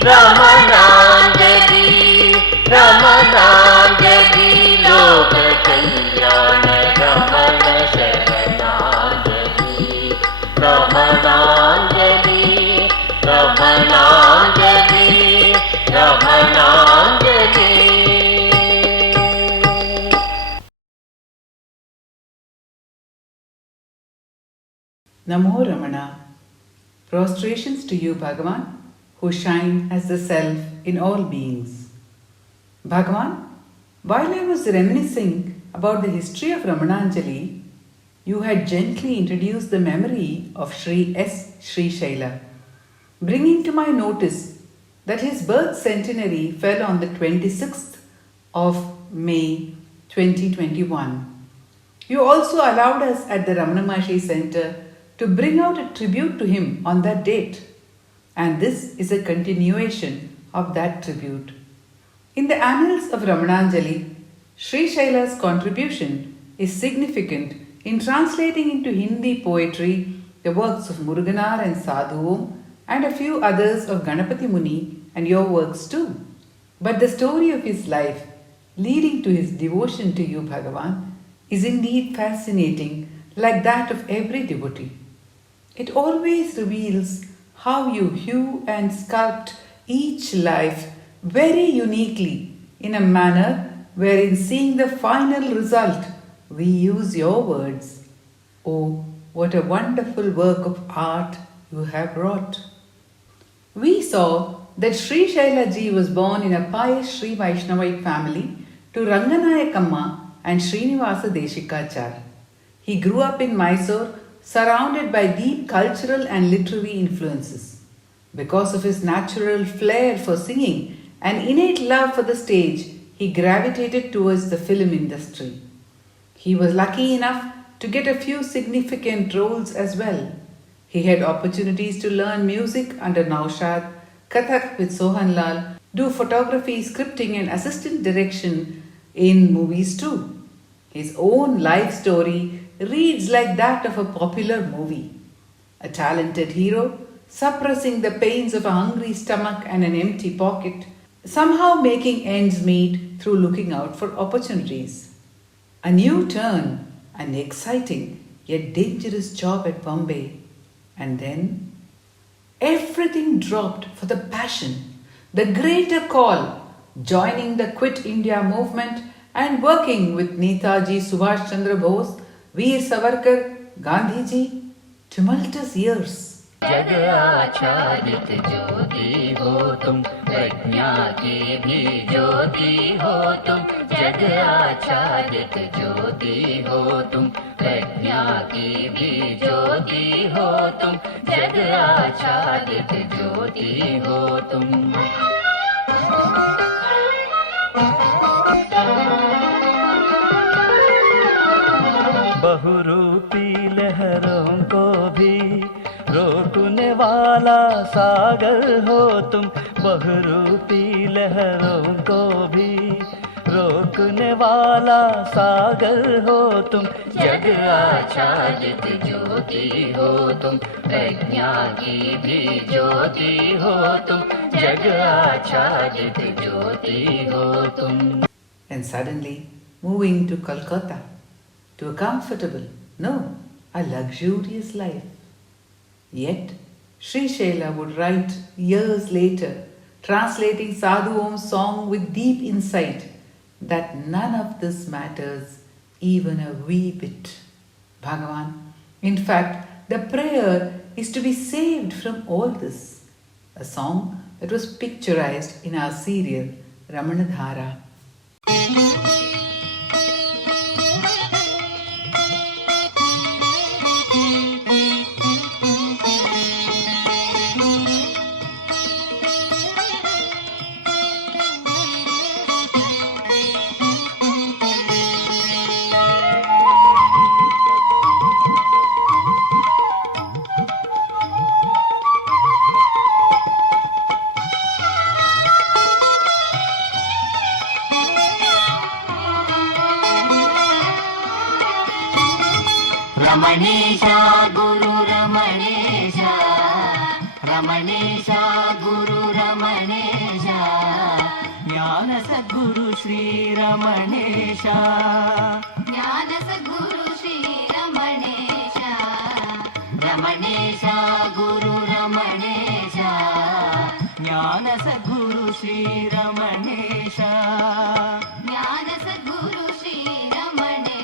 Ramananjali, Ramananjali, Loka Kalyana, Ramana Sharananjali, Ramananjali, Ramananjali, Ramananjali. Namo Ramana. Prostrations to you, Bhagavan, who shine as the self in all beings. Bhagavan, while I was reminiscing about the history of Ramananjali, you had gently introduced the memory of Sri S. Sreeshaila, bringing to my notice that his birth centenary fell on the 26th of May 2021. You also allowed us at the Ramana Maharshi Centre to bring out a tribute to him on that date. And this is a continuation of that tribute. In the annals of Ramananjali, Sreeshaila's contribution is significant in translating into Hindi poetry the works of Muruganar and Sadhu Om and a few others of Ganapati Muni and your works too. But the story of his life, leading to his devotion to you, Bhagavan, is indeed fascinating, like that of every devotee. It always reveals how you hew and sculpt each life very uniquely in a manner wherein, seeing the final result, we use your words. Oh, what a wonderful work of art you have wrought. We saw that Sreeshaila ji was born in a pious Sri Vaishnavite family to Ranganayakamma and Srinivasa Deshikachar. He grew up in Mysore, surrounded by deep cultural and literary influences. Because of his natural flair for singing and innate love for the stage, he gravitated towards the film industry. He was lucky enough to get a few significant roles as well. He had opportunities to learn music under Naushad, Kathak with Sohanlal, do photography, scripting and assistant direction in movies too. His own life story reads like that of a popular movie. A talented hero, suppressing the pains of a hungry stomach and an empty pocket, somehow making ends meet through looking out for opportunities. A new turn, an exciting yet dangerous job at Bombay, and then everything dropped for the passion, the greater call, joining the Quit India movement and working with Netaji Subhash Chandra Bose, Veer Savarkar, Gandhiji. Tumultuous years. जग आच्छादित ज्योति हो तुम, प्रज्ञा की भी ज्योति हो तुम। जग आच्छादित ज्योति हो तुम, प्रज्ञा की भी ज्योति हो तुम। जग आच्छादित ज्योति हो तुम। बहुरूपी लहरों को भी रोकने वाला सागर हो तुम। बहुरूपी लहरों को भी रोकने वाला सागर हो तुम। जग आच्छादित ज्योति हो तुम, प्रज्ञा की भी ज्योति हो तुम। जग आच्छादित ज्योति हो तुम। And suddenly moving to Kolkata, to a comfortable, no, a luxurious life. Yet, Sreeshaila would write years later, translating Sadhu Om's song with deep insight, that none of this matters even a wee bit. Bhagavan, in fact, the prayer is to be saved from all this. A song that was picturized in our serial Ramanadhara. Ramnesh गुरु रमणेश, रमणेश गुरु रमणेश, ज्ञान सद्गुरु श्री रमणेश, ज्ञान सद्गुरु श्री रमणेश, रमणेश गुरु रमणेश, ज्ञान सद्गुरु श्री रमणेश, ज्ञान सद्गुरु श्री रमणेश।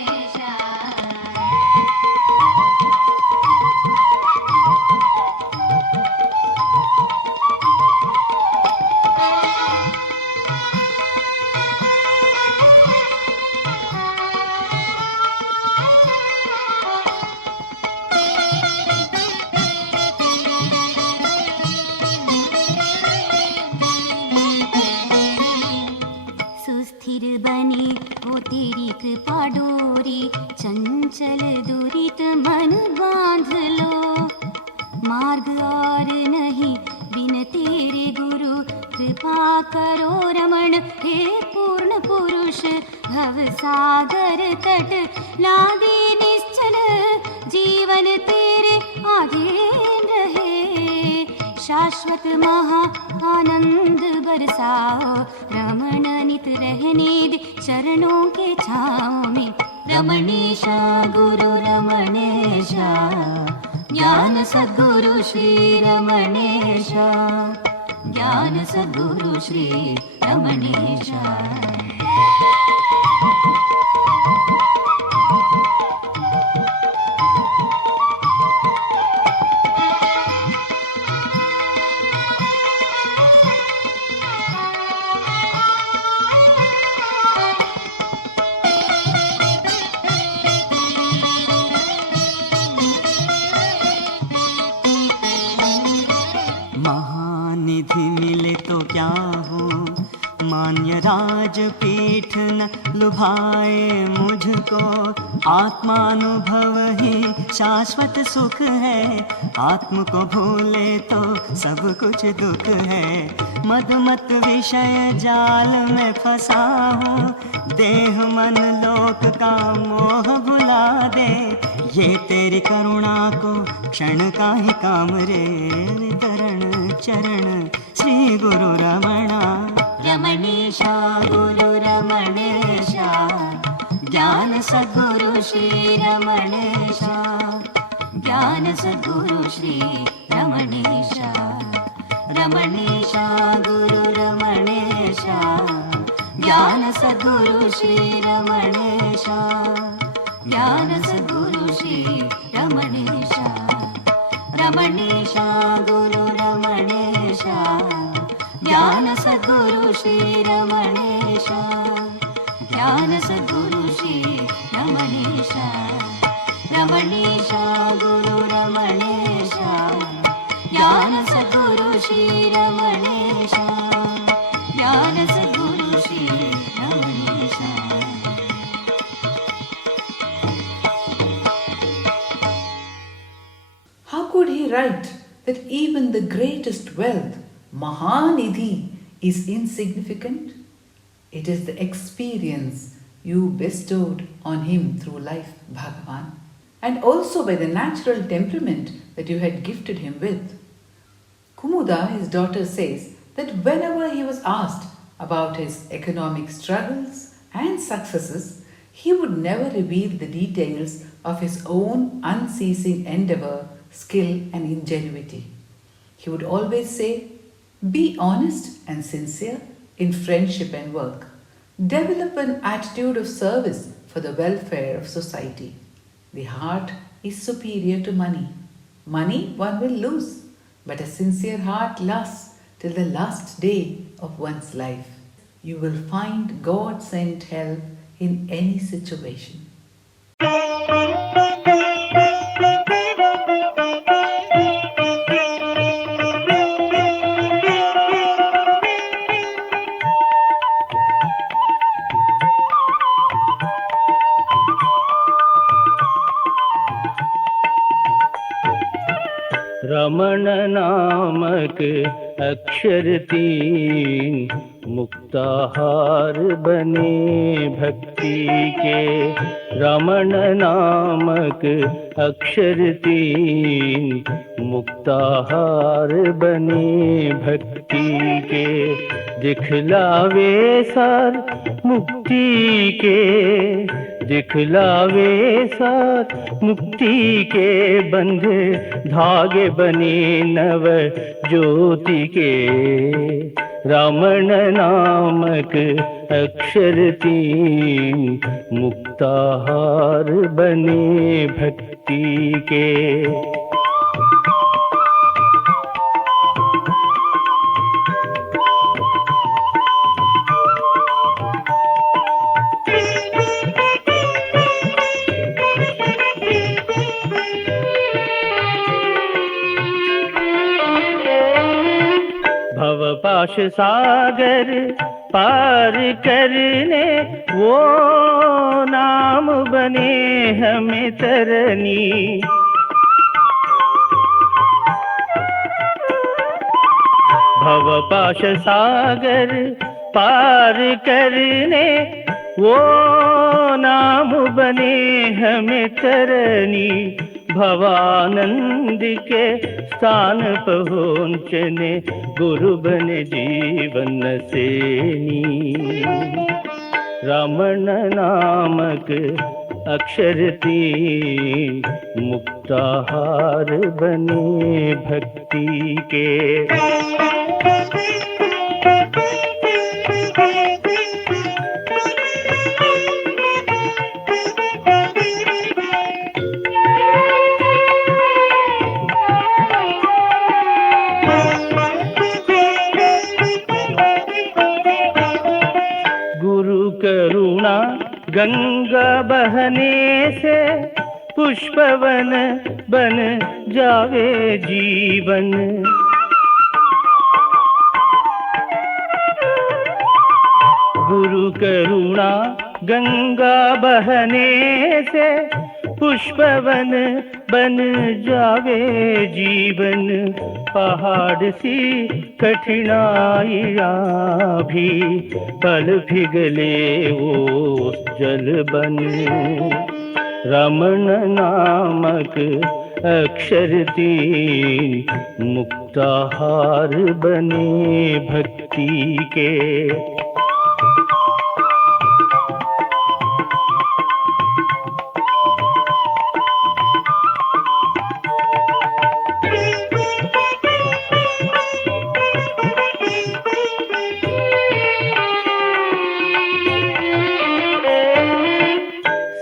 सुस्थिर बने वो तेरी कृपा डोरी, चंचल दुरित मन बांध लो। मार्ग और नहीं बिन तेरे गुरु, कृपा करो रमण हे पूर्ण पुरुष। भव सागर तट लादे निश्चल, जीवन तेरे आधीन रहे। शाश्वत महा आनंद बरसाओ, रमण नित रहने दे चरणों के छाँव में। रमणेश गुरु रमणेश, ज्ञान सद्गुरु श्री रमणेश, ज्ञान सद्गुरु श्री रमणेश। महानिधि मिले तो क्या हो, मान्य राजपीठ न लुभाए मुझको। आत्मानुभव ही शाश्वत सुख है, आत्म को भूले तो सब कुछ दुख है। मदमत विषय जाल में फंसा हूँ, देह मन लोक का मोह भुला दे। ये तेरी करुणा को क्षण का ही काम रे, वितरण चरण श्री गुरु रमणा। रमणेश गुरु रमणेश, ज्ञान सद्गुरु श्री रमणेश, ज्ञान सद्गुरु श्री रमणेश। रमणेश गुरु रमणेश, ज्ञान सद्गुरु श्री रमणेश, ज्ञान सद्गुरु श्री रमणेश। रमणेश गुरु रमणेश, ज्ञान सद्गुरु श्री रमणेश, ज्ञान सद्गुरु श्री रमणेश। रमणेश गुरु रमणेश, ज्ञान सद्गुरु श्री रमणेश, ज्ञान सद्गुरु Shri Ramnesh. How could he write that even the greatest wealth, Mahanidhi, is insignificant? It is the experience you bestowed on him through life, Bhagavan, and also by the natural temperament that you had gifted him with. Kumuda, his daughter, says that whenever he was asked about his economic struggles and successes, he would never reveal the details of his own unceasing endeavor, skill and ingenuity. He would always say, be honest and sincere in friendship and work. Develop an attitude of service for the welfare of society. The heart is superior to money. Money one will lose, but a sincere heart lasts till the last day of one's life. You will find God-sent help in any situation. रमण नामक अक्षर तीन मुक्ताहार बने भक्ति के, रमण नामक अक्षर तीन मुक्ताहार बने भक्ति के, दिखलावे सार मुक्ति के, दिखलावे सार मुक्ति के, बंधे धागे बने नव ज्योति के, रमण नामक अक्षर तीन मुक्ताहार बने भक्ति के। भवपाश सागर पार करने वो नाम बने हमें तरनी, भवपाश सागर पार करने वो नाम बने हमें तरनी, भवानंद के स्थान पहुँचने गुरु बने जीवन सेनी, रमण नामक अक्षर तीन मुक्ताहार बने भक्ति के। करुणा गंगा बहने से पुष्पवन बन जावे जीवन, गुरु करुणा गंगा बहने से पुष्पवन बन जावे जीवन, पहाड़ सी कठिनाइयाँ भी पल पिघले वो जल बन, रमण नामक अक्षर तीन मुक्ताहार बने भक्ति के।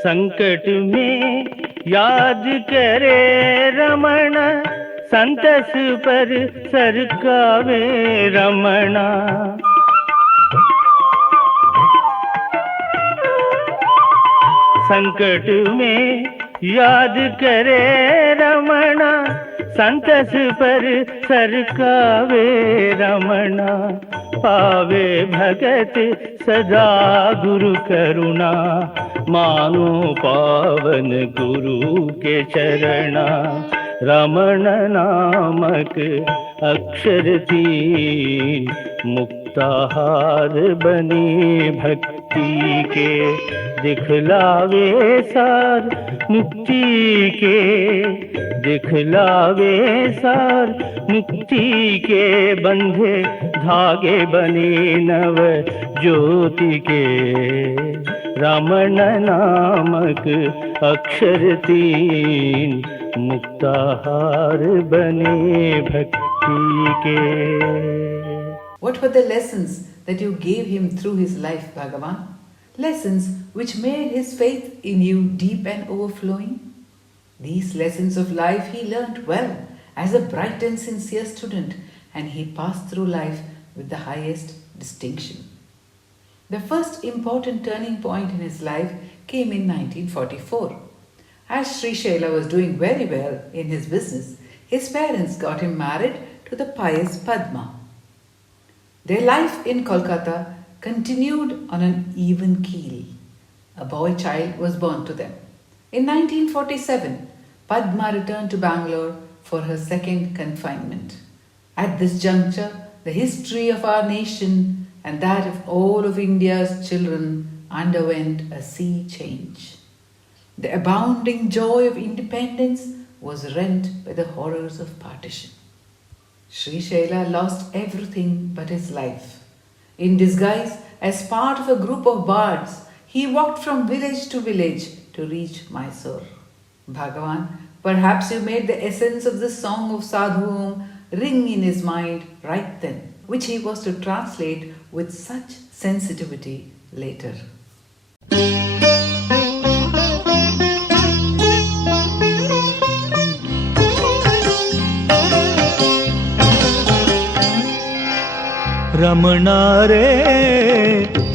संकट में याद करे रमण, संतस पर सरकावे रमणा, संकट में याद करे रमणा, संतस पर सरकावे रमणा, पावे भगत सदा गुरु करुणा, मानो पावन गुरु के चरणा, रमण नामक अक्षर तीन मुक्ताहार बने भक्ति के, दिखलावे सार मुक्ति के, दिखलावे सार मुक्ति के, बंधे धागे बने नव ज्योति के, रमण नामक अक्षर तीन मुक्ताहार बने भक्ति के। What were the lessons that you gave him through his life, Bhagavan? Lessons which made his faith in you deep and overflowing? These lessons of life he learnt well as a bright and sincere student, and he passed through life with the highest distinction. The first important turning point in his life came in 1944. As Sreeshaila was doing very well in his business, his parents got him married to the pious Padma. Their life in Kolkata continued on an even keel. A boy child was born to them. In 1947, Padma returned to Bangalore for her second confinement. At this juncture, the history of our nation and that of all of India's children underwent a sea change. The abounding joy of independence was rent by the horrors of partition. Sreeshaila lost everything but his life. In disguise, as part of a group of bards, he walked from village to village to reach Mysore. Bhagavan, perhaps you made the essence of the song of Sadhu Om ring in his mind right then, which he was to translate with such sensitivity later. Ramna रे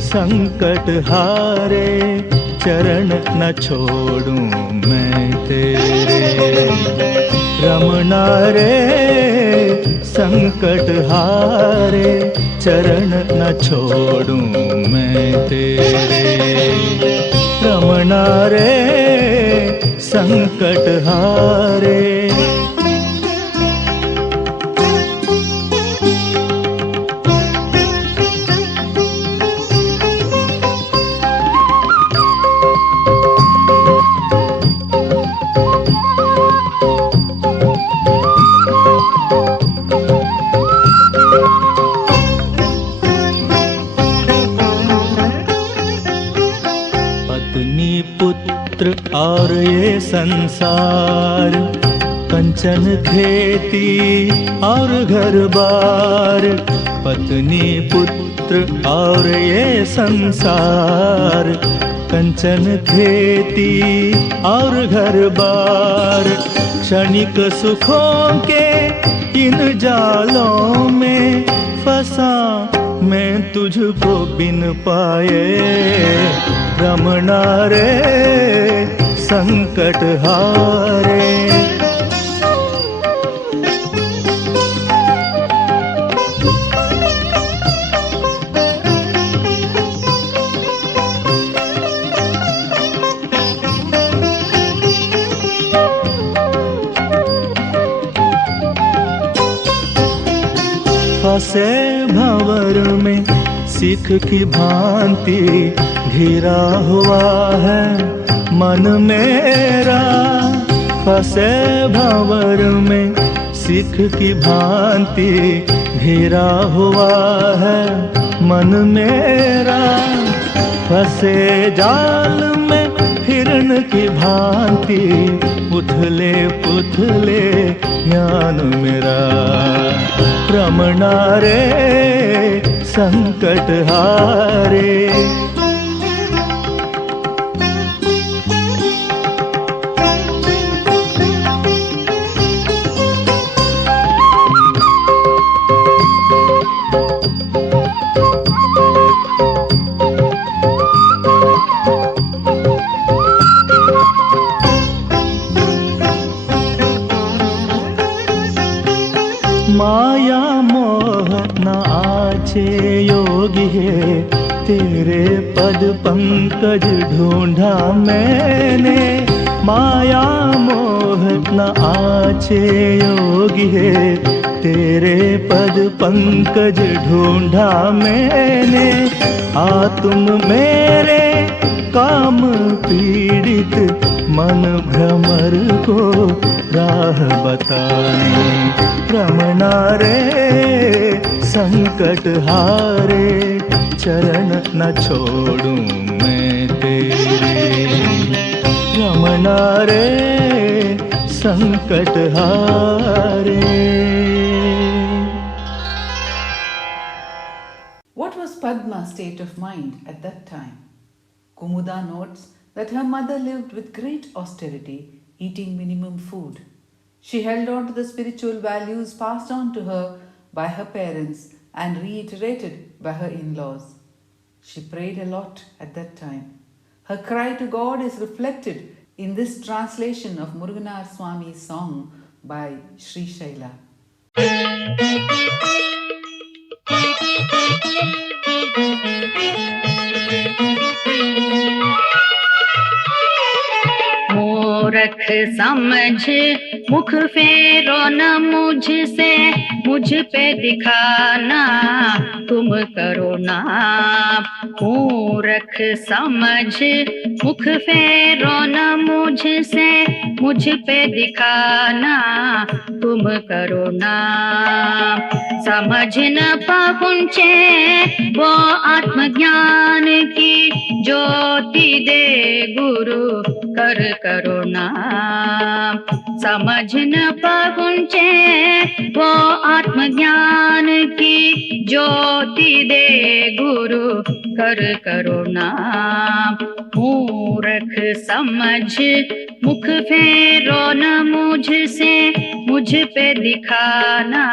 संकट हारे चरण न छोड़ूं मैं तेरे। रमना रे संकट हारे चरण न छोड़ूं मैं तेरे। रमना रे संकट हारे। और ये संसार कंचन खेती और घर बार। पत्नी पुत्र और ये संसार कंचन खेती और घर बार। क्षणिक सुखों के इन जालों में फंसा मैं तुझको बिन पाए। रमना रे संकट हारे। फंसे भंवर में सिख की भांति घिरा हुआ है मन मेरा। फंसे भंवर में सिख की भांति घिरा हुआ है मन मेरा। फंसे जाल में हिरण की भांति उथले पुथले ज्ञान मेरा। रमना रे संकट हारे। माया मोह न आछे योगी है तेरे पद पंकज ढूंढा मैंने। माया मोह न आछे योगी है तेरे पद पंकज ढूंढा मैंने। आ तुम मेरे काम पीड़ित मन भ्रमर को राह बताने। रमना रे संकट हारे चरण न छोड़ूं मैं तेरे। रमना रे संकट हारे। What was Padma's state of mind at that time? Kumuda notes that her mother lived with great austerity, eating minimum food. She held on to the spiritual values passed on to her by her parents and reiterated by her in-laws. She prayed a lot at that time. Her cry to God is reflected in this translation of Muruganar Swami's song by Sreeshaila. मूर्ख समझ मुख फेरो न मुझसे, मुझ पे दिखाना तुम करो ना। मूर्ख समझ मुख फेरो न मुझसे, मुझ पे दिखाना तुम करो ना। समझ न पहुँचे वो आत्मज्ञान की ज्योति दे गुरु कर करो ना। समझ न पहुँचे वो आत्मज्ञान की ज्योति दे गुरु कर करो ना। मूर्ख समझ मुख फेरो न मुझसे, मुझ पे दिखाना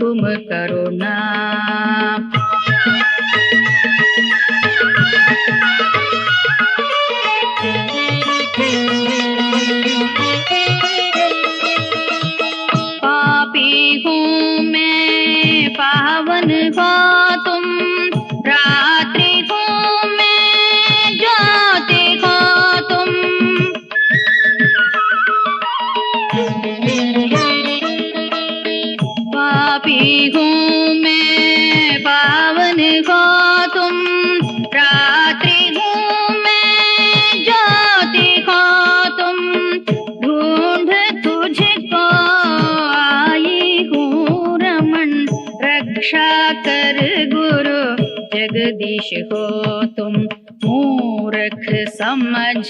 तुम करो ना। पापी हूँ मैं पावन हो तुम, रात्रि हूँ मैं ज्योति हो तुम। पापी हूँ मैं पावन हो तुम, रात्रि हूँ मैं ज्योति हो तुम। ढूंढ तुझको आई हूँ रमन, रक्षा कर गुरु जगदीश हो तुम। मूर्ख समझ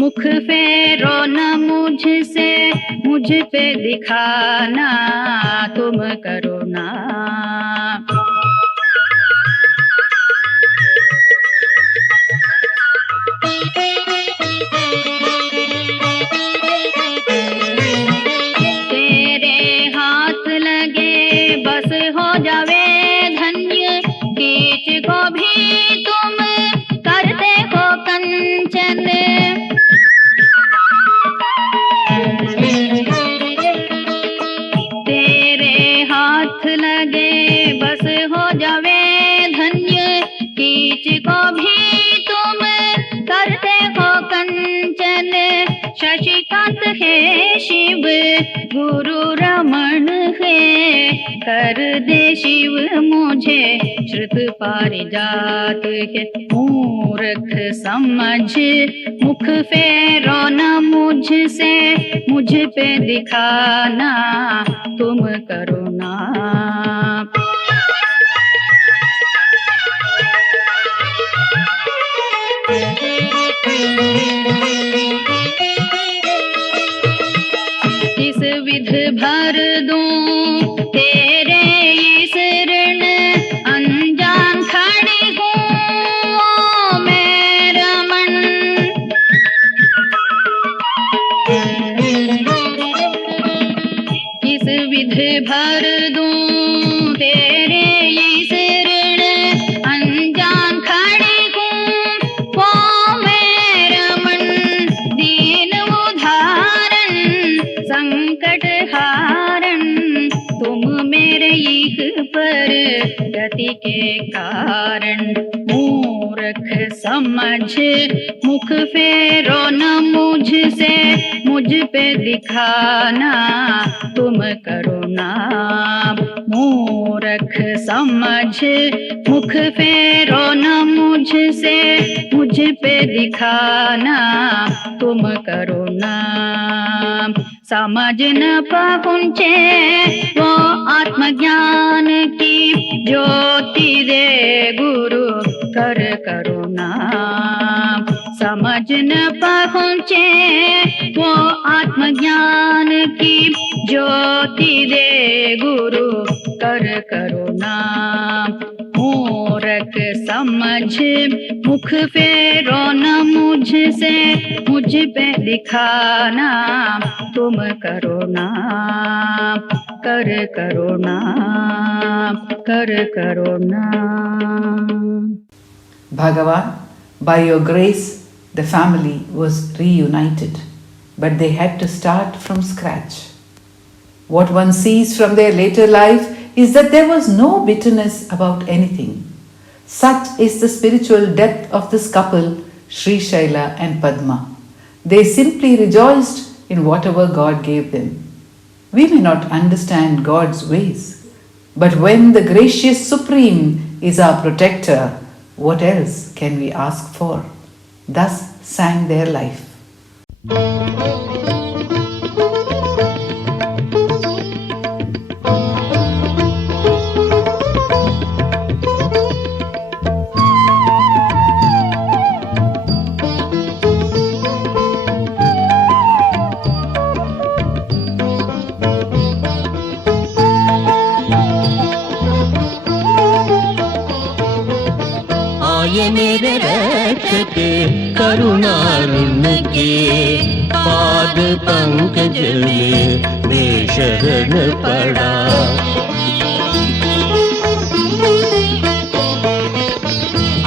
मुख फेरो न मुझसे, मुझ पे दिखाना तुम करो ना। तेरे हाथ लगे बस हो जावे धन्य, कीच को भी तुम करते हो कंचन। तेरे हाथ लगे बस हो जावे धन्य, कीच को भी तुम करते हो कंचन। शशिकांत है शिव गुरु रमण है, कर दे शिव मुझे श्रुत पारिजात है। मूर्ख समझ मुख फेरो न मुझसे, मुझ पे दिखाना तुम करो ना। किस विध भर दूं तेरे इस ऋण, अनजान खड़ी हूँ ओ मैं रमन। किस विध भर दूं तेरे इस ऋण, अनजान खड़ी हूँ ओ मैं रमन। दीन उदाहरण संकट हारण, तुम मेरे इह पर गति के कारण। मूर्ख समझ मुख फेरो न मुझसे, मुझ पे दिखाना तुम करो ना। मूर्ख समझ मुख फेरो न मुझसे, मुझ पे दिखाना तुम करो ना। समझ न पहुँचे वो आत्मज्ञान की ज्योति दे गुरु कर करो ना। समझ न पहुँचे वो आत्मज्ञान की ज्योति दे गुरु कर करो ना। मूर्ख समझ मुख फेरो न मुझसे, मुझ पे दिखाना तुम करो ना। कर करो ना, कर करो ना। Bhagavan, by your grace, the family was reunited, but they had to start from scratch. What one sees from their later life is that there was no bitterness about anything. Such is the spiritual depth of this couple, Sreeshaila and Padma. They simply rejoiced in whatever God gave them. We may not understand God's ways, but when the gracious Supreme is our protector, what else can we ask for? Thus sang their life. आये मेरे रक्षक करुणारुण के पाद पंकज में मैं शरण पड़ा।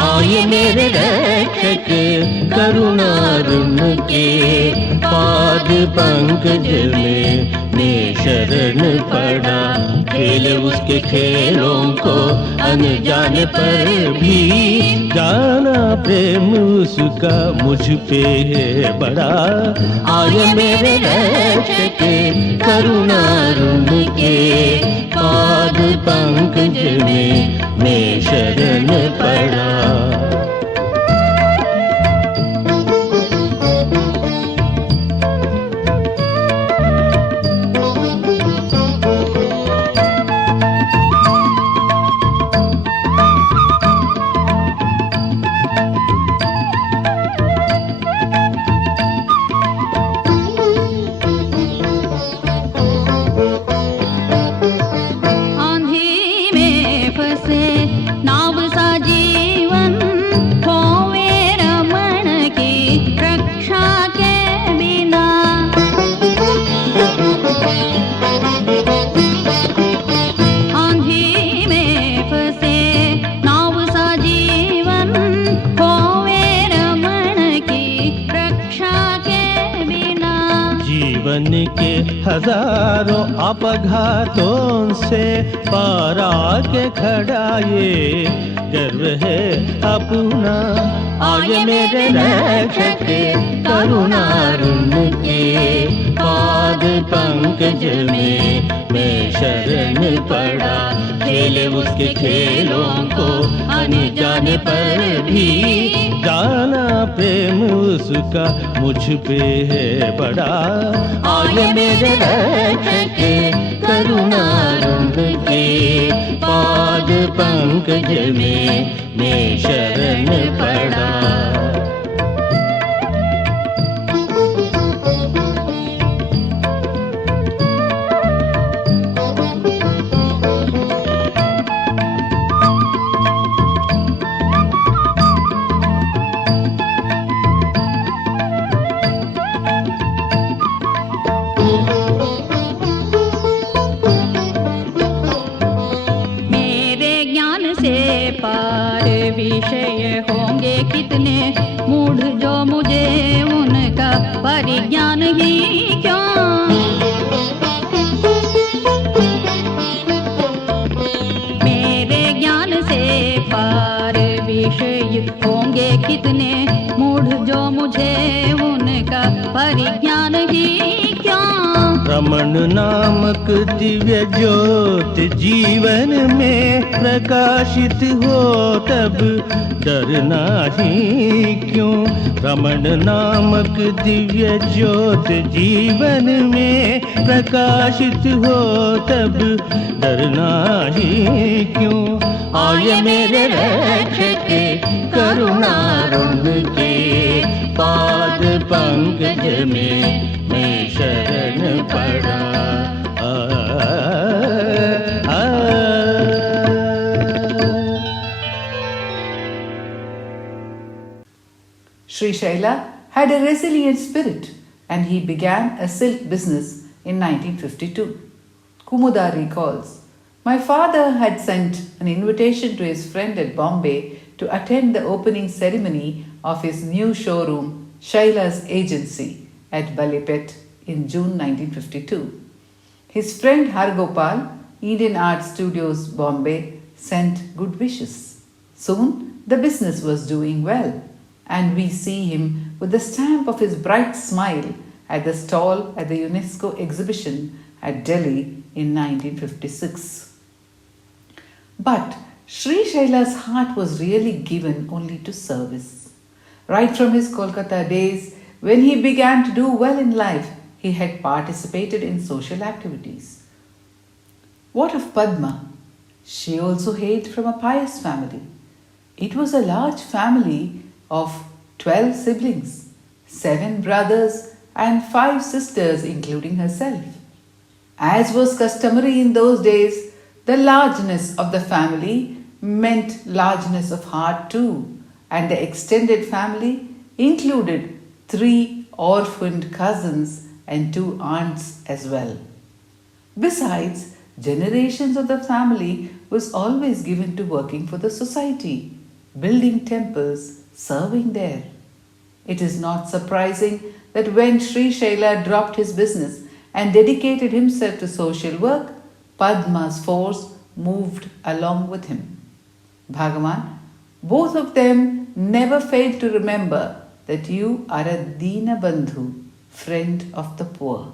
आये मेरे रक्षक करुणारुण के पाद पंकज में मैं शरण पड़ा। खेल उसके खेलों को अनजान पर भी जाना प्रेम उसका मुझ पे है बड़ा। आये मेरे रक्षक करुणारुण के पाद पंकज में मैं शरण पड़ा। हजारों अपघातों से पारा के खड़ा ये गर्व है अपना। आये मेरे रक्षक करुणारुण के पाद पंकज में मैं शरण पड़ा। खेले उसके खेलों को अनजाने पर भी जाना प्रेम उसका मुझ पे है बड़ा। आये मेरे रक्षक करुणारुण के पाद पंकज में मैं शरण पड़ा। विषय होंगे कितने मूढ़ जो मुझे उनका परिज्ञान ही क्यों। मेरे ज्ञान से पार विषय होंगे कितने मूढ़ जो मुझे उनका परिज्ञान ही क्यों। रमण नामक दिव्य ज्योत जीवन में प्रकाशित हो तब डरना ही क्यों। रमण नामक दिव्य ज्योत जीवन में प्रकाशित हो तब डरना ही क्यों। आये मेरे रक्षक करुणारुण के पाद पंकज में मैं शरण पड़ा। Sreeshaila had a resilient spirit and he began a silk business in 1952. Kumudar recalls, "My father had sent an invitation to his friend at Bombay to attend the opening ceremony of his new showroom, Shaila's Agency, at Balipet in June 1952. His friend Hargopal, Indian Art Studios, Bombay, sent good wishes. Soon the business was doing well, and we see him with the stamp of his bright smile at the stall at the UNESCO exhibition at Delhi in 1956. But Sreeshaila's heart was really given only to service. Right from his Kolkata days, when he began to do well in life, he had participated in social activities. What of Padma? She also hailed from a pious family. It was a large family of 12 siblings, 7 brothers and 5 sisters including herself. As was customary in those days, the largeness of the family meant largeness of heart too, and the extended family included 3 orphaned cousins and 2 aunts as well. Besides, generations of the family was always given to working for the society, building temples, serving there. It is not surprising that when Sreeshaila dropped his business and dedicated himself to social work, Padma's force moved along with him. Bhagavan, both of them never failed to remember that you are a Dina Bandhu, friend of the poor.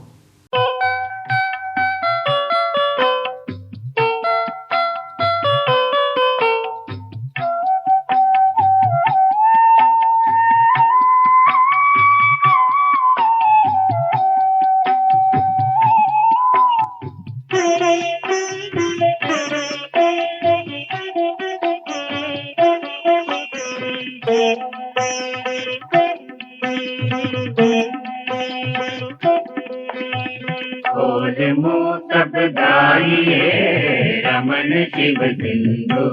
सब गाइए रमन शिव सिंधु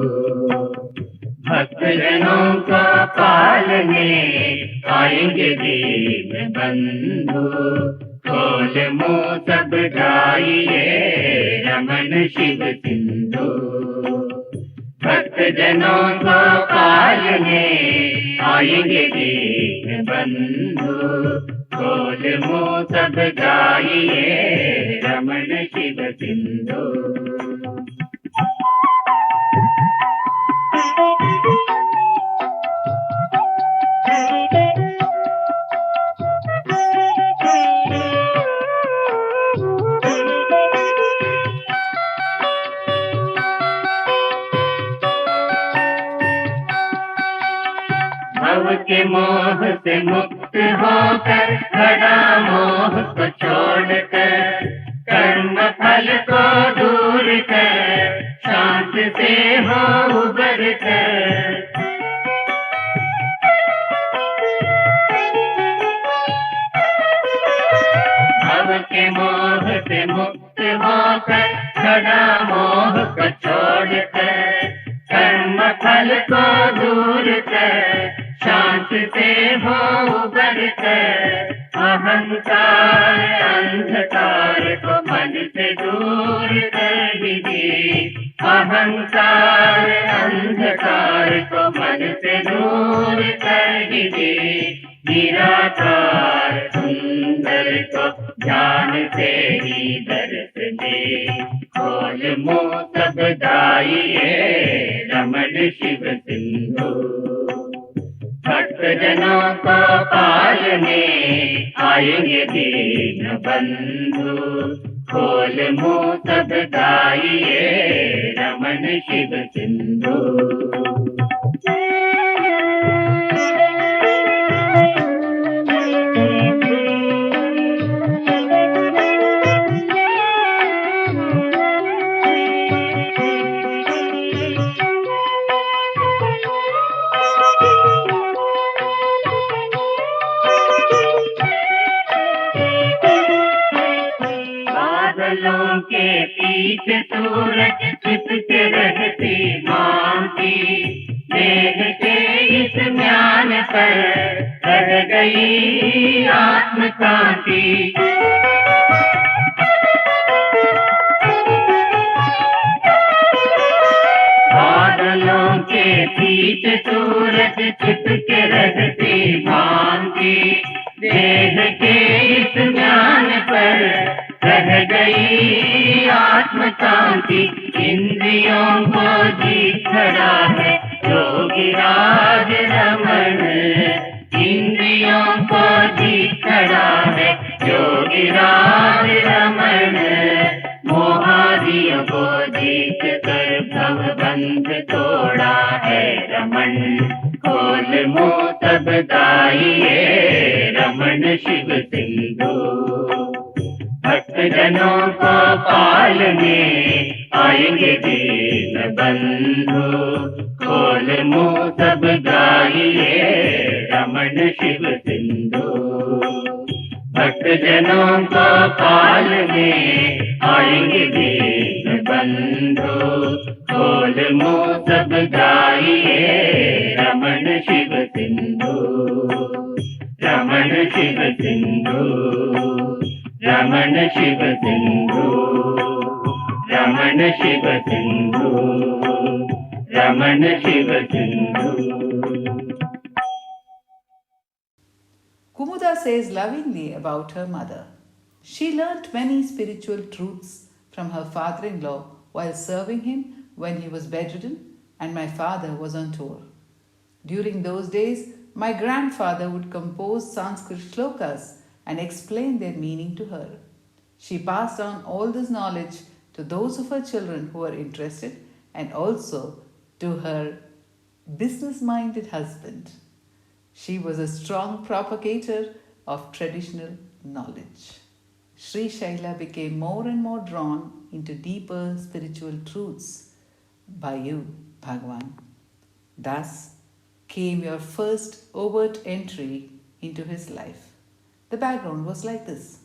भक्त जनों को पालने आएंगे दीन बंधु खोल मुँह सब गाइए रमन शिव सिंधु भक्त जनों को पालने आएंगे दीन बंधु खोल मुँह सब गाइए रमन शिव सिंधु भव के मोह से मुक्त होकर घड़ा मोह को छोड़कर कर्म फल को दूर कर शांत से हो उबर कर भव के मोह से मुक्त होकर घड़ा मोह को छोड़कर कर्म फल को दूर कर शांत से हो उबर कर अहंकार अंधकार को मन से दूर कर दीजिए अहंकार अंधकार को मन से दूर कर दीजिए निराकार सुंदर को ध्यान से ही दर्श दे खोल मुँह सब गाइए रमन शिव सिंधु भक्त जनों को पालने आएंगे दीन बंधु खोल मुँह सब गाइए रमन शिव सिंधु बादलों के पीछे सूरज छिपके रहती मांगती मेघ के इस म्यान पर रह गई आत्मकांति बादलों के पीछे सूरज छिपके रहती मांगती देह के इस म्यान पर रह गई आत्मकांति इंद्रियों को जीत खड़ा है योगी राज रमन इंद्रियों को जीत खड़ा है योगीराज रमन। मोहादियों को जीत कर भवबंध तोड़ा है रमन। खोल मुँह तब गाइए रमन शिव सिंधु। भक्तजनों को पालने आएंगे दीन बंधु। खोल मुँह तब गाइए रमन शिव सिंधु। भक्तजनों को पालने आएंगे दीन बंधु। खोल मुँह तब गाइए Raman Shiv Sindhu. Raman Shiv Sindhu. Raman Shiv Sindhu. Raman Shiv Sindhu. Raman Shiv Sindhu. Kumuda says lovingly about her mother. She learnt many spiritual truths from her father-in-law while serving him when he was bedridden and my father was on tour. During those days, my grandfather would compose Sanskrit shlokas and explain their meaning to her. She passed on all this knowledge to those of her children who were interested and also to her business-minded husband. She was a strong propagator of traditional knowledge. Sreeshaila became more and more drawn into deeper spiritual truths by you, Bhagavan. Thus came your first overt entry into his life. The background was like this.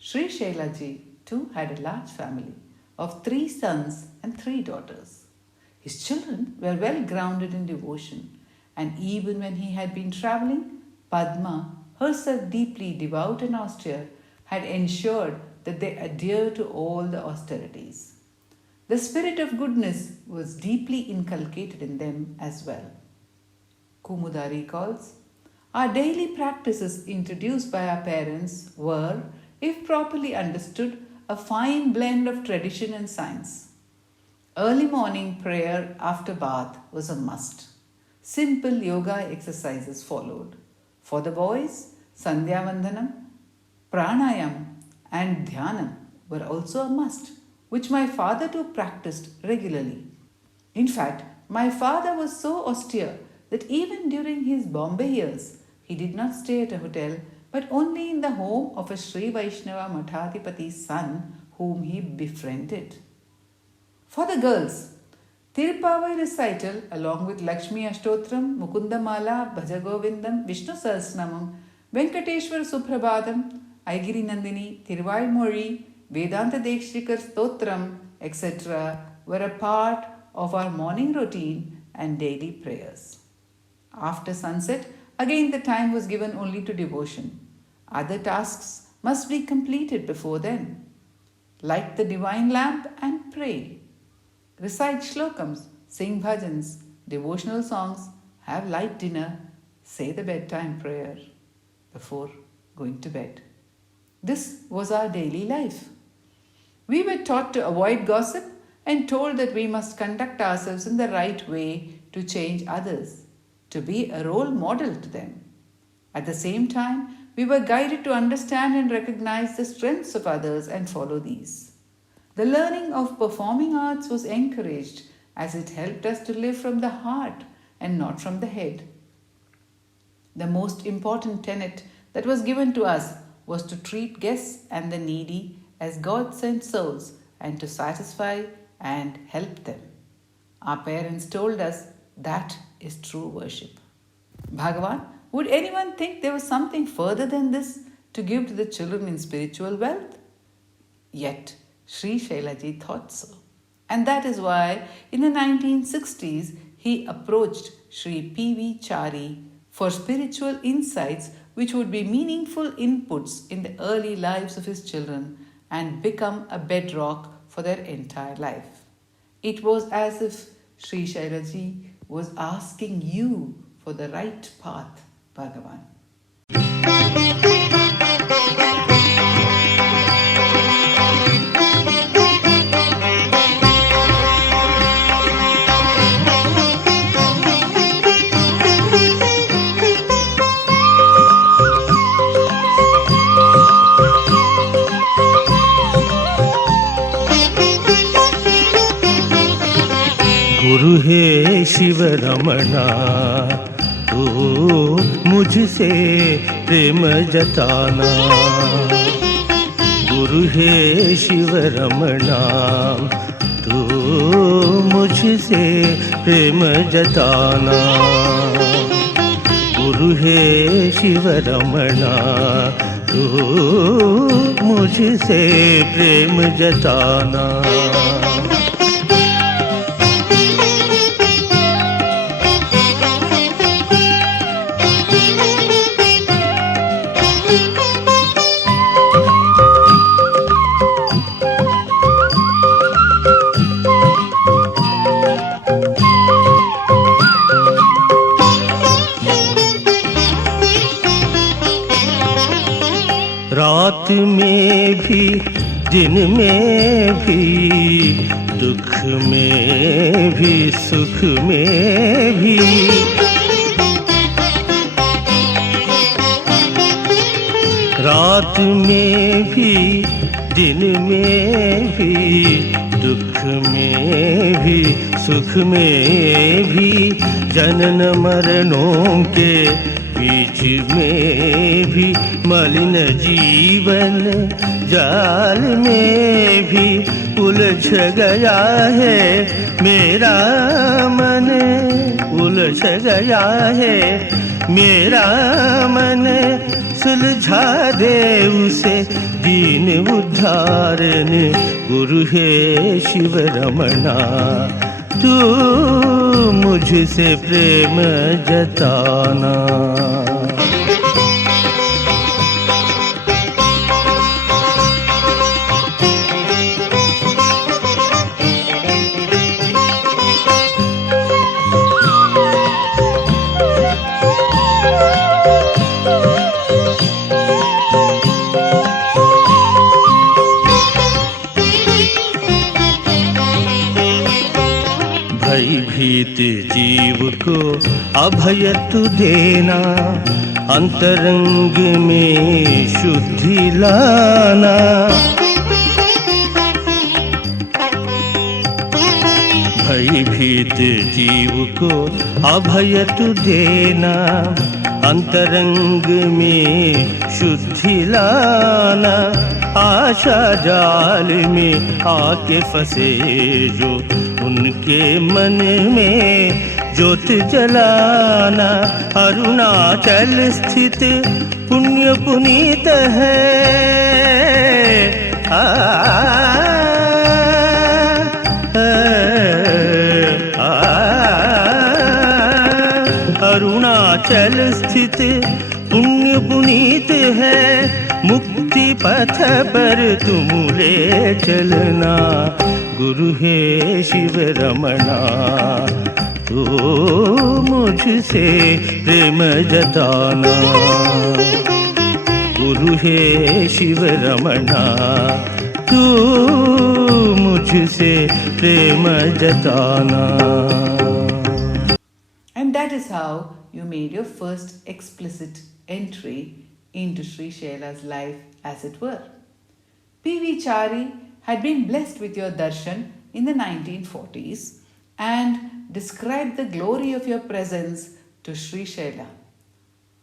Sreeshaila ji too had a large family of 3 sons and 3 daughters. His children were well grounded in devotion, and even when he had been travelling, Padma, herself deeply devout and austere, had ensured that they adhere to all the austerities. The spirit of goodness was deeply inculcated in them as well. Kumuda recalls, our daily practices introduced by our parents were, if properly understood, a fine blend of tradition and science. Early morning prayer after bath was a must. Simple yoga exercises followed. For the boys, Sandhya Vandanam, Pranayam and Dhyanam were also a must, which my father too practiced regularly. In fact, my father was so austere that even during his Bombay years, he did not stay at a hotel, but only in the home of a Sri Vaishnava Mathadipati's son whom he befriended. For the girls, Tirupavai recital along with Lakshmi Ashtotram, Mukundamala, Bhajagovindam, Vishnu Sahasranamam, Venkateshwar Suprabhadam, Aigiri Nandini, Tiruvazhmozhi, Vedanta Dekshikar Stotram, etc. were a part of our morning routine and daily prayers. After sunset, again the time was given only to devotion. Other tasks must be completed before then. Light the divine lamp and pray. Recite shlokams, sing bhajans, devotional songs, have light dinner, say the bedtime prayer before going to bed. This was our daily life. We were taught to avoid gossip and told that we must conduct ourselves in the right way to change others, to be a role model to them. At the same time, we were guided to understand and recognize the strengths of others and follow these. The learning of performing arts was encouraged as it helped us to live from the heart and not from the head. The most important tenet that was given to us was to treat guests and the needy as God-sent souls and to satisfy and help them. Our parents told us that is true worship. Bhagavan, would anyone think there was something further than this to give to the children in spiritual wealth? Yet, Sreeshaila ji thought so. And that is why in the 1960s he approached Sri P.V. Chari for spiritual insights which would be meaningful inputs in the early lives of his children and become a bedrock for their entire life. It was as if Sreeshaila ji was asking you for the right path, Bhagavan. गुरु हे शिव रमणा तू मुझसे प्रेम जताना। गुरु हे शिव रमणा तू मुझसे प्रेम जताना। गुरु हे शिव रमणा तू मुझसे प्रेम जताना। रात में भी दिन में भी दुख में भी सुख में भी रात में भी दिन में भी दुख में भी सुख में भी जनन मरणों के बीच में भी मलिन जीवन जाल में भी उलझ गया है मेरा मन। उलझ गया है मेरा मन सुलझा दे उसे दीन उद्धारन। गुरु हे शिव रमणा तू मुझसे प्रेम जताना। भयभीत जीव को अभय तु देना, अंतरंग में शुद्धि लाना। भयभीत जीव को अभय तु देना, अंतरंग में शुद्धि लाना। आशा जाल में आके फंसे जो उनके मन में ज्योत जलाना। अरुणाचल स्थित पुण्य पुनीत है अरुणाचल स्थित पुण्य पुनीत है। मुक्ति पथ पर तुम ले चलना। गुरु हे शिव रमणा तो मुझसे प्रेम जताना। गुरु हे शिव रमणा तू मुझसे प्रेम जताना। And that is how you made your first explicit entry into Sreeshaila's life, as it were. P.V. Chari had been blessed with your darshan in the 1940s and described the glory of your presence to Sreeshaila.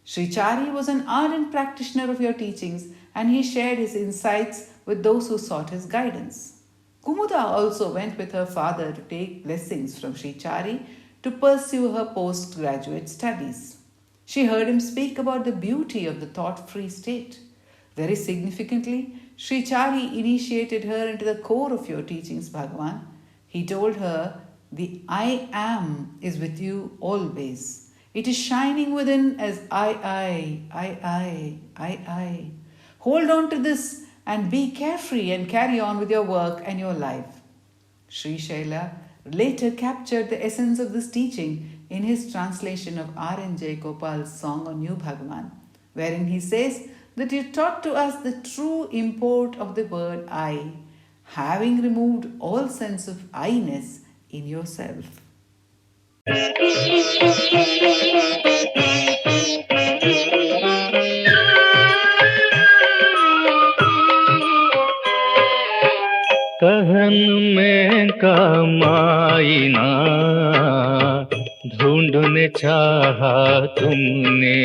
Sri Chari was an ardent practitioner of your teachings and he shared his insights with those who sought his guidance. Kumuda also went with her father to take blessings from Sri Chari to pursue her postgraduate studies. She heard him speak about the beauty of the thought-free state. Very significantly, Sri Chari initiated her into the core of your teachings, Bhagavan. He told her, "The I am is with you always. It is shining within as I. Hold on to this and be carefree and carry on with your work and your life." Sreeshaila later captured the essence of this teaching in his translation of R.N.J. Gopal's song on You Bhagavan, wherein he says that you taught to us the true import of the word I, having removed all sense of I-ness in yourself. कहन में कमाईना ढूंढने चाहा तुमने,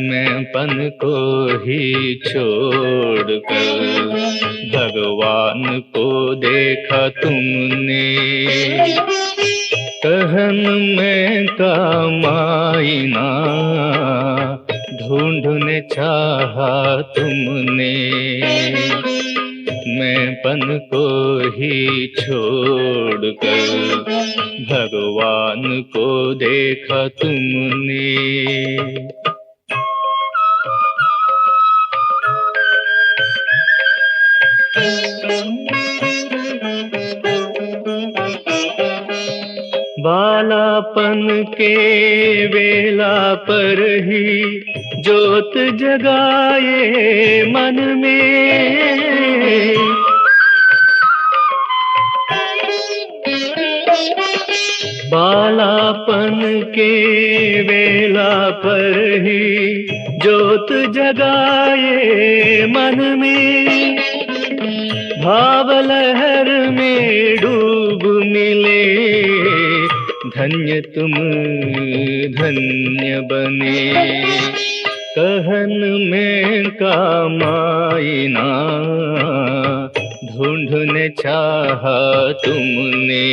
मैं पन को ही छोड़कर भगवान को देखा तुमने। कहन में कमाईना ढूंढने चाहा तुमने, मैं पन को ही छोड़कर भगवान को देखा तुमने। बालापन के वेला पर ही ज्योत जगाए मन में, बालापन के वेला पर ही ज्योत जगाए मन में, भाव लहर में डूब मिले, धन्य तुम धन्य बने। कहन में कमाईना ढूंढने चाहा तुमने,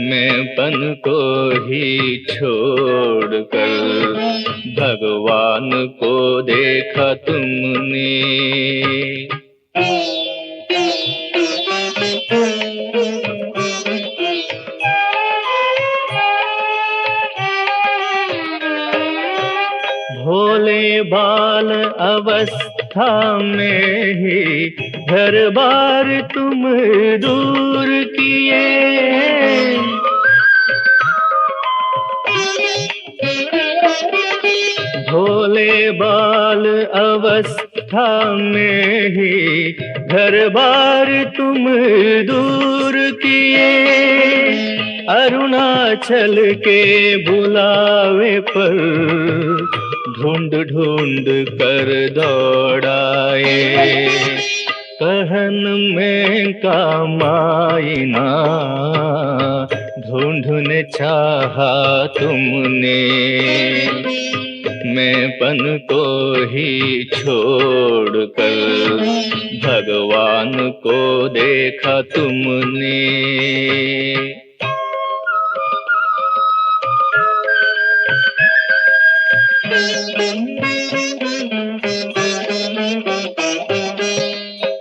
मैं पन को ही छोड़कर भगवान को देखा तुमने। भोले बाल अवस्था में ही घर बार तुम दूर किए, भोले बाल अवस्था में ही घर बार तुम दूर किए, अरुणाचल के बुलावे पर ढूंढ ढूंढ कर दौड़ाए। कहन में कमाईना ढूंढने चाहा तुमने, मैं पन को ही छोड़कर भगवान को देखा तुमने।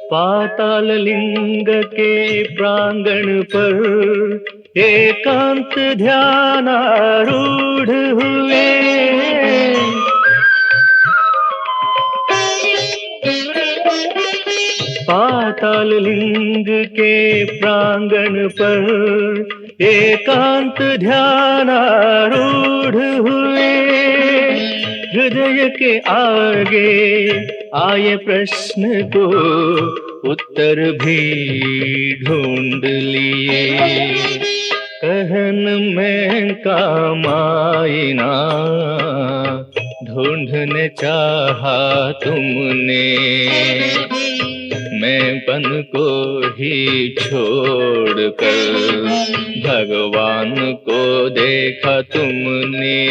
पाताल लिंग के प्रांगण पर एकांत ध्यानारूढ़ हुए, पाताल लिंग के प्रांगण पर एकांत ध्यानारूढ़ हुए, हृदय के आगे आए प्रश्न को उत्तर भी ढूंढ लिए। कहन में कमाईना ढूंढने चाहा तुमने, मैं पन को ही छोड़कर भगवान को देखा तुमने।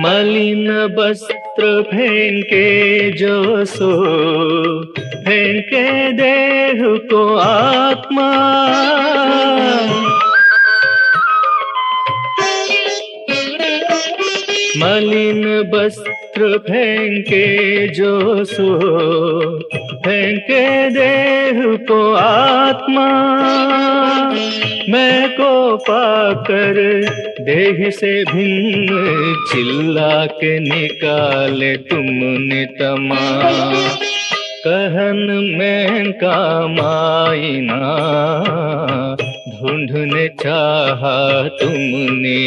मलिन वस्त्र फेंके जो सो, फेंके देह को आत्मा, मलिन वस्त्र फेंके जो सो, फेंके देह को आत्मा, मैं को पाकर देह से भिन्न चिल्ला के निकाले तुमने तमा। कहन में कमाईना ढूंढने चाहा तुमने,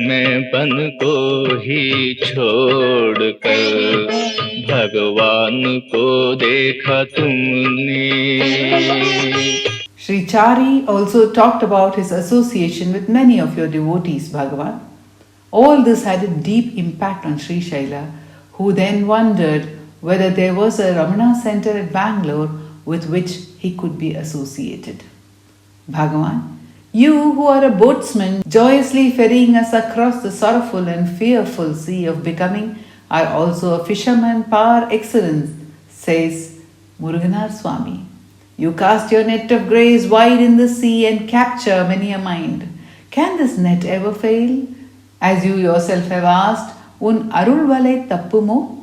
मैं पन को ही छोड़कर भगवान को देखा तुमने। Sri Chari also talked about his association with many of your devotees, Bhagavan. All this had a deep impact on Sreeshaila, who then wondered whether there was a Ramana Centre at Bangalore with which he could be associated. Bhagavan, you who are a boatsman joyously ferrying us across the sorrowful and fearful sea of becoming are also a fisherman par excellence, says Muruganar Swami. You cast your net of grace wide in the sea and capture many a mind. Can this net ever fail? As you yourself have asked, Un arul vale tappumo?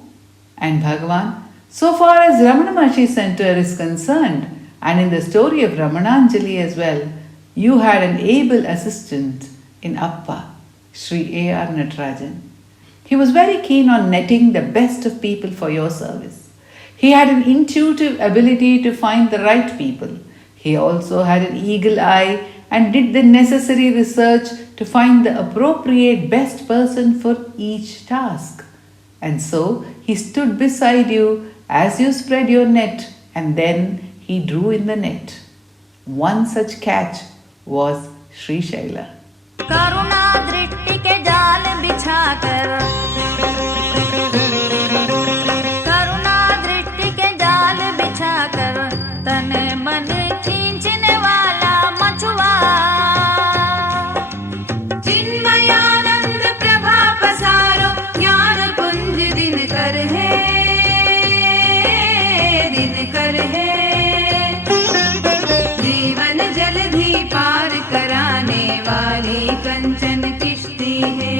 And Bhagavan, so far as Ramana Maharshi Centre is concerned, and in the story of Ramananjali as well, you had an able assistant in Appa, Sri A.R. Natarajan. He was very keen on netting the best of people for your service. He had an intuitive ability to find the right people. He also had an eagle eye and did the necessary research to find the appropriate best person for each task. And so he stood beside you as you spread your net, and then he drew in the net. One such catch was Sreeshaila. करुणा दृष्टि के जाल बिछाकर करुणा दृष्टि के जाल बिछाकर तन मन खींचने वाला मछुआ चिन्मयानंद प्रभा पसारो ज्ञान पुंज दिन कर है जीवन जलधि पार कराने वाली कंचन किश्ती है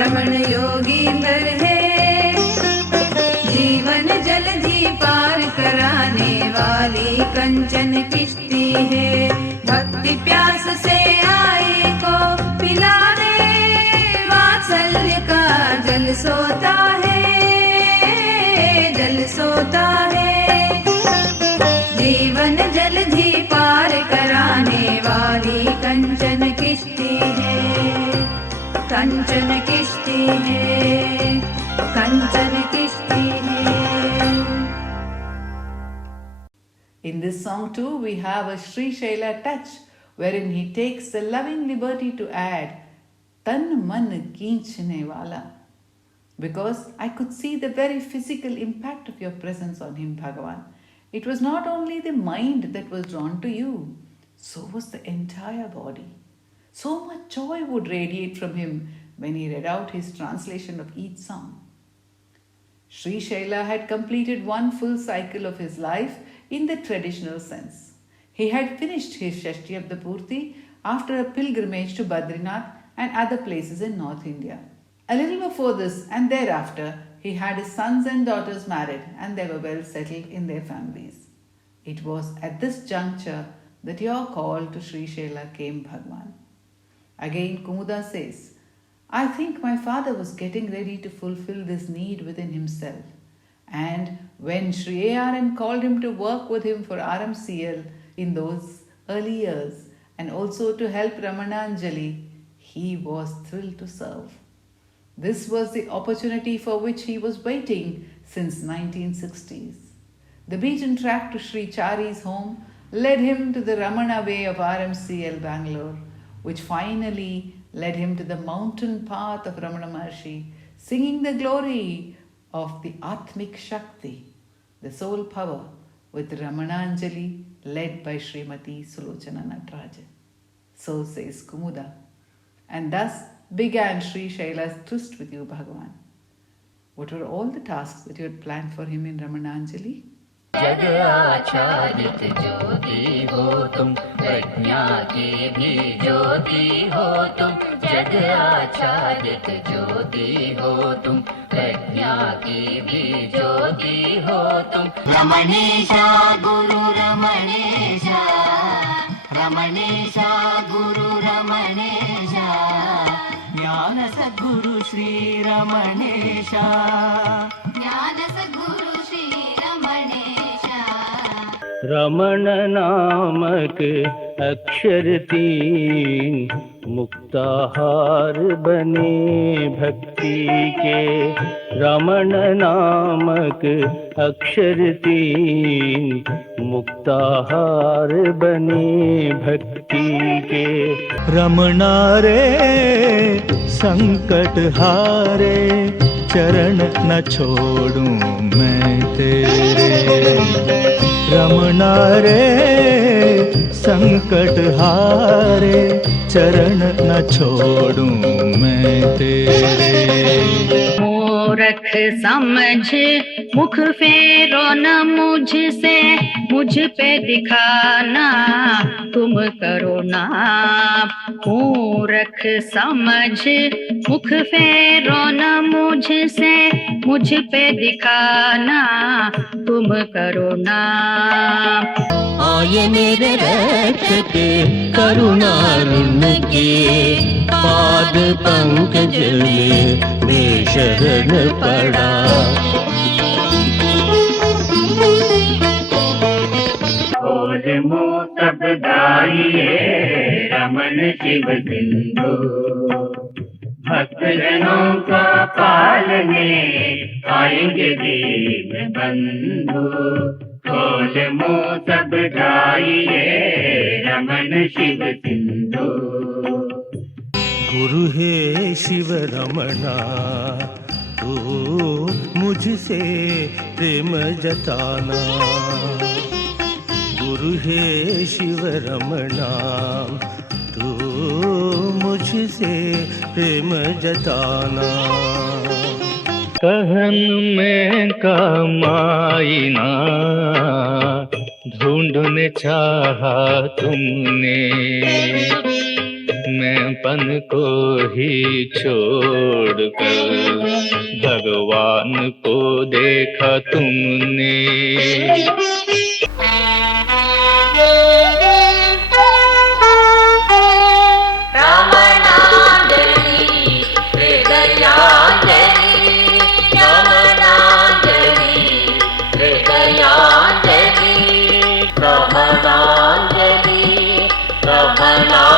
रमण योगींदर है जीवन जलधि पार कराने वाली कंचन किश्ती है भक्ति प्यास से आई को पिलाने वात्सल्य का जल सोता है जीवन जलधि पार कराने वाली कंचन किश्ती है कंचन किश्ती है कंचन किश्ती है. In this song too, we have a Sreeshaila touch wherein he takes the loving liberty to add tan man keenchne wala, because I could see the very physical impact of your presence on him, Bhagavan. It was not only the mind that was drawn to you, so was the entire body. So much joy would radiate from him when he read out his translation of each song. Sreeshaila had completed one full cycle of his life in the traditional sense. He had finished his Shashtiyabda Purti after a pilgrimage to Badrinath and other places in North India. A little before this and thereafter, he had his sons and daughters married and they were well settled in their families. It was at this juncture that your call to Sreeshaila came, Bhagwan. Again, Kumuda says, I think my father was getting ready to fulfill this need within himself. And when Sri A.R.N. called him to work with him for RMCL in those early years and also to help Ramananjali, he was thrilled to serve. This was the opportunity for which he was waiting since 1960s. The beaten track to Sri Chari's home led him to the Ramana way of RMCL Bangalore, which finally led him to the mountain path of Ramana Maharshi, singing the glory of the Atmik Shakti, the soul power, with Ramananjali led by Srimati Sulochana Natarajan. So says Kumuda. And thus began Sreeshaila's tryst with you, Bhagavan. What were all the tasks that you had planned for him in Ramananjali? जग आच्छादित ज्योति हो तुम, प्रज्ञा की भी ज्योति हो तुम। जग आच्छादित ज्योति हो तुम, प्रज्ञा की भी ज्योति हो तुम। रमणेशा गुरु रमणेशा, रमणेशा गुरु रमणेशा, ज्ञान सद्गुरु श्री रमणेशा, ज्ञान सद्गुरु श्री रमणेशा। रमण नामक अक्षर तीन, मुक्ताहार बने भक्ति के। रमण नामक अक्षर तीन, मुक्ताहार बने भक्ति के। रमणा रे संकट हारे, चरण न छोड़ूं मैं तेरे। रमणा रे संकट हारे, चरण न छोड़ूं मैं तेरे। मूर्ख समझ मुख फेरो न मुझसे, मुझ पे दिखाना तुम करो ना। मूर्ख समझ मुख फेरो न मुझसे, मुझ पे दिखाना तुम करो ना। आये मेरे रक्षक करुणारुण के, पाद पंकज में मैं शरण पड़ा। खोज मुँह सब गाइए रमन शिव सिंधु, भक्त जनों का पालने आएंगे दीन बंधु। खोज मुँह सब गाइए रमन शिव सिंधु। गुरु है शिव रमणा, तू मुझसे प्रेम जताना। गुरु है शिव रमणा, तू मुझसे प्रेम जताना। कहन में कमाईना, ढूंढने चाहा तुमने। मैं पन को ही छोड़कर भगवान को देखा तुमने। रामनांजलि हृदयांजलि, रामनांजलि हृदयांजलि, रामनांजलि, रामनांजलि।